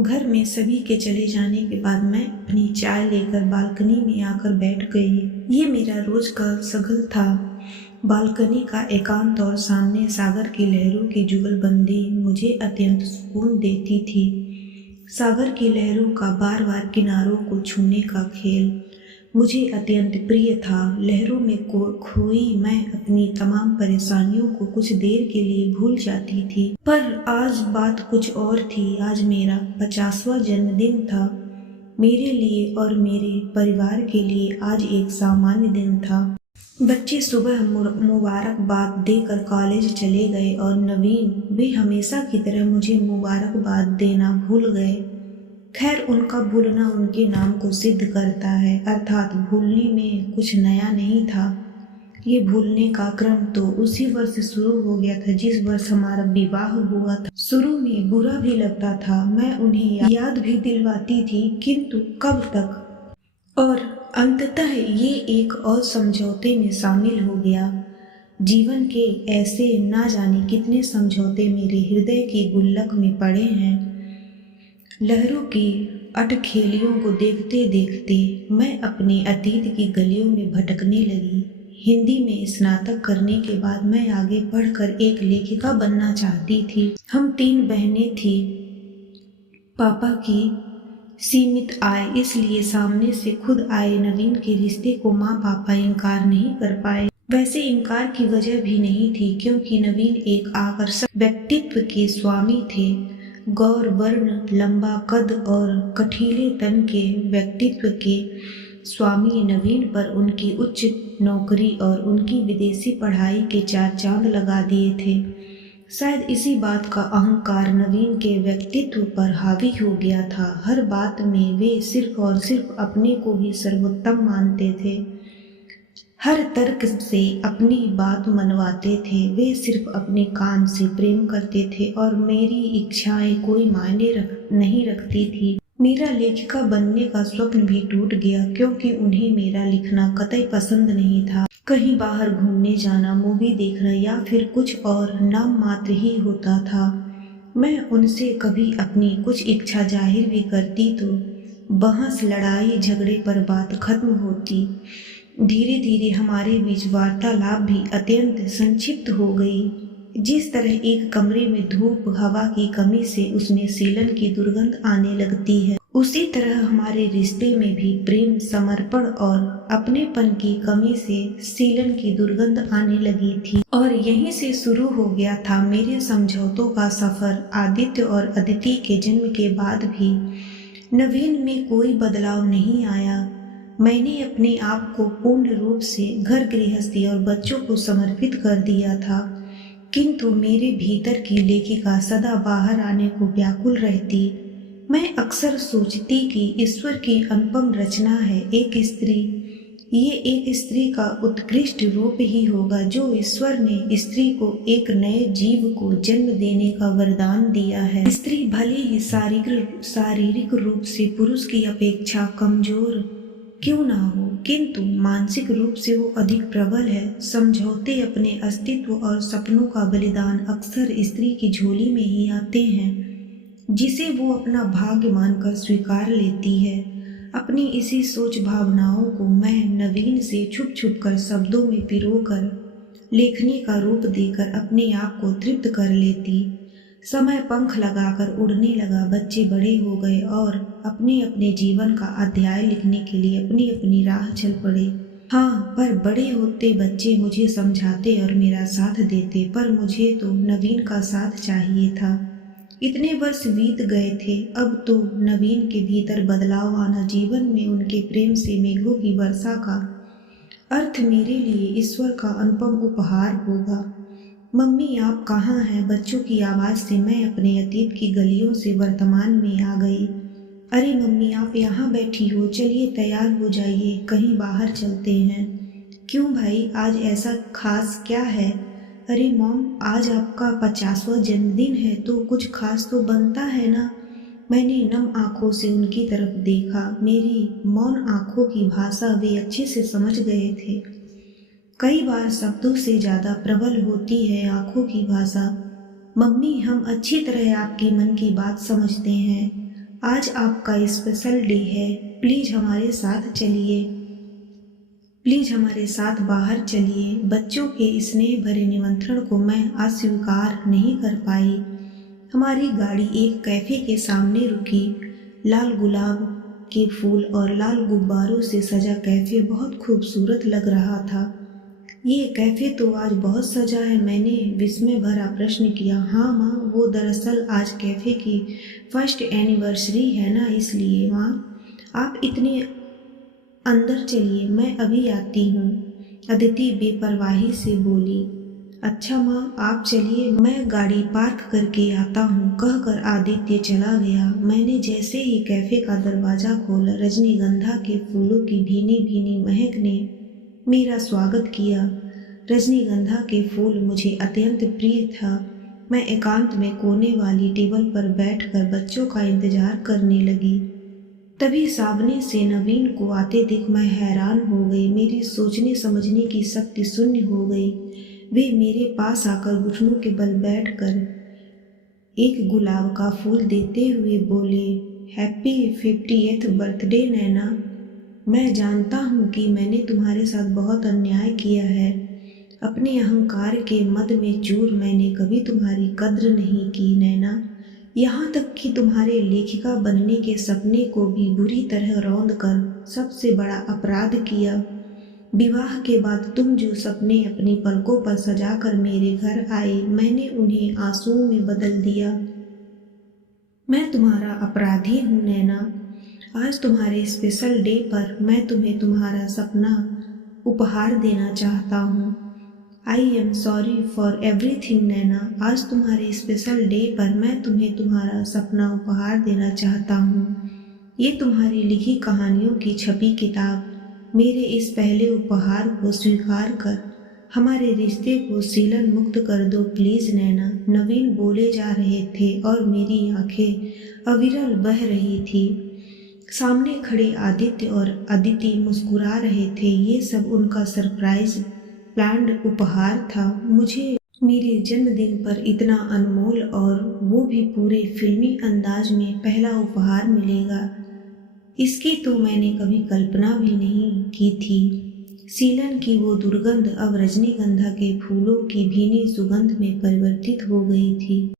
घर में सभी के चले जाने के बाद मैं अपनी चाय लेकर बालकनी में आकर बैठ गई। ये मेरा रोज का शगल था। बालकनी का एकांत और सामने सागर की लहरों की जुगलबंदी मुझे अत्यंत सुकून देती थी। सागर की लहरों का बार बार किनारों को छूने का खेल मुझे अत्यंत प्रिय था। लहरों में खोई मैं अपनी तमाम परेशानियों को कुछ देर के लिए भूल जाती थी। पर आज बात कुछ और थी। आज मेरा 50वां जन्मदिन था। मेरे लिए और मेरे परिवार के लिए आज एक सामान्य दिन था। बच्चे सुबह मुबारकबाद देकर कॉलेज चले गए और नवीन वे हमेशा की तरह मुझे मुबारकबाद देना भूल गए। खैर, उनका भूलना उनके नाम को सिद्ध करता है, अर्थात भूलने में कुछ नया नहीं था। ये भूलने का क्रम तो उसी वर्ष शुरू हो गया था जिस वर्ष हमारा विवाह हुआ था। शुरू में बुरा भी लगता था, मैं उन्हें याद भी दिलवाती थी, किंतु कब तक। और अंततः ये एक और समझौते में शामिल हो गया। जीवन के ऐसे ना जाने कितने समझौते मेरे हृदय की गुल्लक में पड़े हैं। लहरों की अटखेलियों को देखते देखते मैं अपने अतीत की गलियों में भटकने लगी। हिंदी में स्नातक करने के बाद मैं आगे पढ़कर एक लेखिका बनना चाहती थी। हम 3 बहनें थी। पापा की सीमित आय, इसलिए सामने से खुद आए नवीन के रिश्ते को माँ पापा इनकार नहीं कर पाए। वैसे इनकार की वजह भी नहीं थी, क्योंकि नवीन एक आकर्षक व्यक्तित्व के स्वामी थे। गौर वर्ण, लंबा कद और कठीले तन के व्यक्तित्व के स्वामी नवीन पर उनकी उच्च नौकरी और उनकी विदेशी पढ़ाई के 4 चांद लगा दिए थे। शायद इसी बात का अहंकार नवीन के व्यक्तित्व पर हावी हो गया था। हर बात में वे सिर्फ और सिर्फ अपने को ही सर्वोत्तम मानते थे। हर तर्क से अपनी बात मनवाते थे। वे सिर्फ अपने काम से प्रेम करते थे और मेरी इच्छाएं कोई मायने नहीं रखती थी। मेरा लेखिका बनने का स्वप्न भी टूट गया, क्योंकि उन्हें मेरा लिखना कतई पसंद नहीं था। कहीं बाहर घूमने जाना, मूवी देखना या फिर कुछ और नाम मात्र ही होता था। मैं उनसे कभी अपनी कुछ इच्छा जाहिर भी करती तो बहस, लड़ाई झगड़े पर बात खत्म होती। धीरे धीरे हमारे बीच वार्तालाप भी अत्यंत संक्षिप्त हो गई। जिस तरह एक कमरे में धूप हवा की कमी से उसमें सीलन की दुर्गंध आने लगती है, उसी तरह हमारे रिश्ते में भी प्रेम, समर्पण और अपनेपन की कमी से सीलन की दुर्गंध आने लगी थी। और यहीं से शुरू हो गया था मेरे समझौतों का सफर। आदित्य और अदिति के जन्म के बाद भी नवीन में कोई बदलाव नहीं आया। मैंने अपने आप को पूर्ण रूप से घर गृहस्थी और बच्चों को समर्पित कर दिया था, किंतु मेरे भीतर की लेखिका सदा बाहर आने को व्याकुल रहती। मैं अक्सर सोचती कि ईश्वर की अनुपम रचना है एक स्त्री। ये एक स्त्री का उत्कृष्ट रूप ही होगा जो ईश्वर ने स्त्री को एक नए जीव को जन्म देने का वरदान दिया है। स्त्री भले ही शारीरिक रूप से पुरुष की अपेक्षा कमजोर क्यों ना हो, किंतु मानसिक रूप से वो अधिक प्रबल है। समझौते, अपने अस्तित्व और सपनों का बलिदान अक्सर स्त्री की झोली में ही आते हैं, जिसे वो अपना भाग्य मानकर स्वीकार लेती है। अपनी इसी सोच भावनाओं को मैं नवीन से छुप छुप कर शब्दों में पिरोकर लेखनी का रूप देकर अपने आप को तृप्त कर लेती। समय पंख लगाकर उड़ने लगा। बच्चे बड़े हो गए और अपने अपने जीवन का अध्याय लिखने के लिए अपनी अपनी राह चल पड़े। हाँ, पर बड़े होते बच्चे मुझे समझाते और मेरा साथ देते, पर मुझे तो नवीन का साथ चाहिए था। इतने वर्ष बीत गए थे, अब तो नवीन के भीतर बदलाव आना, जीवन में उनके प्रेम से मेघों की वर्षा का अर्थ मेरे लिए ईश्वर का अनुपम उपहार होगा। मम्मी, आप कहाँ हैं? बच्चों की आवाज़ से मैं अपने अतीत की गलियों से वर्तमान में आ गई। अरे मम्मी, आप यहाँ बैठी हो, चलिए तैयार हो जाइए, कहीं बाहर चलते हैं। क्यों भाई, आज ऐसा खास क्या है? अरे मॉम, आज आपका 50वां जन्मदिन है तो कुछ खास तो बनता है ना। मैंने नम आंखों से उनकी तरफ देखा। मेरी मौन आंखों की भाषा वे अच्छे से समझ गए थे। कई बार शब्दों से ज़्यादा प्रबल होती है आंखों की भाषा। मम्मी, हम अच्छी तरह आपकी मन की बात समझते हैं। आज आपका स्पेशल डे है, प्लीज़ हमारे साथ चलिए, प्लीज़ हमारे साथ बाहर चलिए। बच्चों के स्नेह भरे निमंत्रण को मैं अस्वीकार नहीं कर पाई। हमारी गाड़ी एक कैफ़े के सामने रुकी। लाल गुलाब के फूल और लाल गुब्बारों से सजा कैफ़े बहुत खूबसूरत लग रहा था। ये कैफ़े तो आज बहुत सजा है, मैंने विस्मय भरा प्रश्न किया। हाँ माँ, वो दरअसल आज कैफ़े की फर्स्ट एनिवर्सरी है ना, इसलिए। माँ, आप इतने अंदर चलिए, मैं अभी आती हूँ, अदिति बेपरवाही से बोली। अच्छा माँ, आप चलिए, मैं गाड़ी पार्क करके आता हूँ, कहकर आदित्य चला गया। मैंने जैसे ही कैफ़े का दरवाज़ा खोला, रजनीगंधा के फूलों की भीनी भीनी महक ने मेरा स्वागत किया। रजनीगंधा के फूल मुझे अत्यंत प्रिय था। मैं एकांत में कोने वाली टेबल पर बैठकर बच्चों का इंतजार करने लगी। तभी सामने से नवीन को आते देख मैं हैरान हो गई। मेरी सोचने समझने की शक्ति शून्य हो गई। वे मेरे पास आकर घुटनों के बल बैठकर एक गुलाब का फूल देते हुए बोले, हैप्पी 50th बर्थडे नैना। मैं जानता हूँ कि मैंने तुम्हारे साथ बहुत अन्याय किया है। अपने अहंकार के मद में चूर मैंने कभी तुम्हारी कद्र नहीं की नैना। यहाँ तक कि तुम्हारे लेखिका बनने के सपने को भी बुरी तरह रौंद कर सबसे बड़ा अपराध किया। विवाह के बाद तुम जो सपने अपनी पलकों पर सजाकर मेरे घर आए, मैंने उन्हें आंसुओं में बदल दिया। मैं तुम्हारा अपराधी हूँ नैना। आज तुम्हारे स्पेशल डे पर मैं तुम्हें तुम्हारा सपना उपहार देना चाहता हूँ। I am sorry for everything Naina. आज तुम्हारे स्पेशल डे पर मैं तुम्हें तुम्हारा सपना उपहार देना चाहता हूँ। ये तुम्हारी लिखी कहानियों की छपी किताब। मेरे इस पहले उपहार को स्वीकार कर हमारे रिश्ते को सीलन मुक्त कर दो प्लीज़ नैना। नवीन बोले जा रहे थे और मेरी आंखें अविरल बह रही थी। सामने खड़े आदित्य और अदिति मुस्कुरा रहे थे। ये सब उनका सरप्राइज प्लान्ड उपहार था। मुझे मेरे जन्मदिन पर इतना अनमोल और वो भी पूरे फिल्मी अंदाज में पहला उपहार मिलेगा, इसकी तो मैंने कभी कल्पना भी नहीं की थी। सीलन की वो दुर्गंध अब रजनीगंधा के फूलों की भीनी सुगंध में परिवर्तित हो गई थी।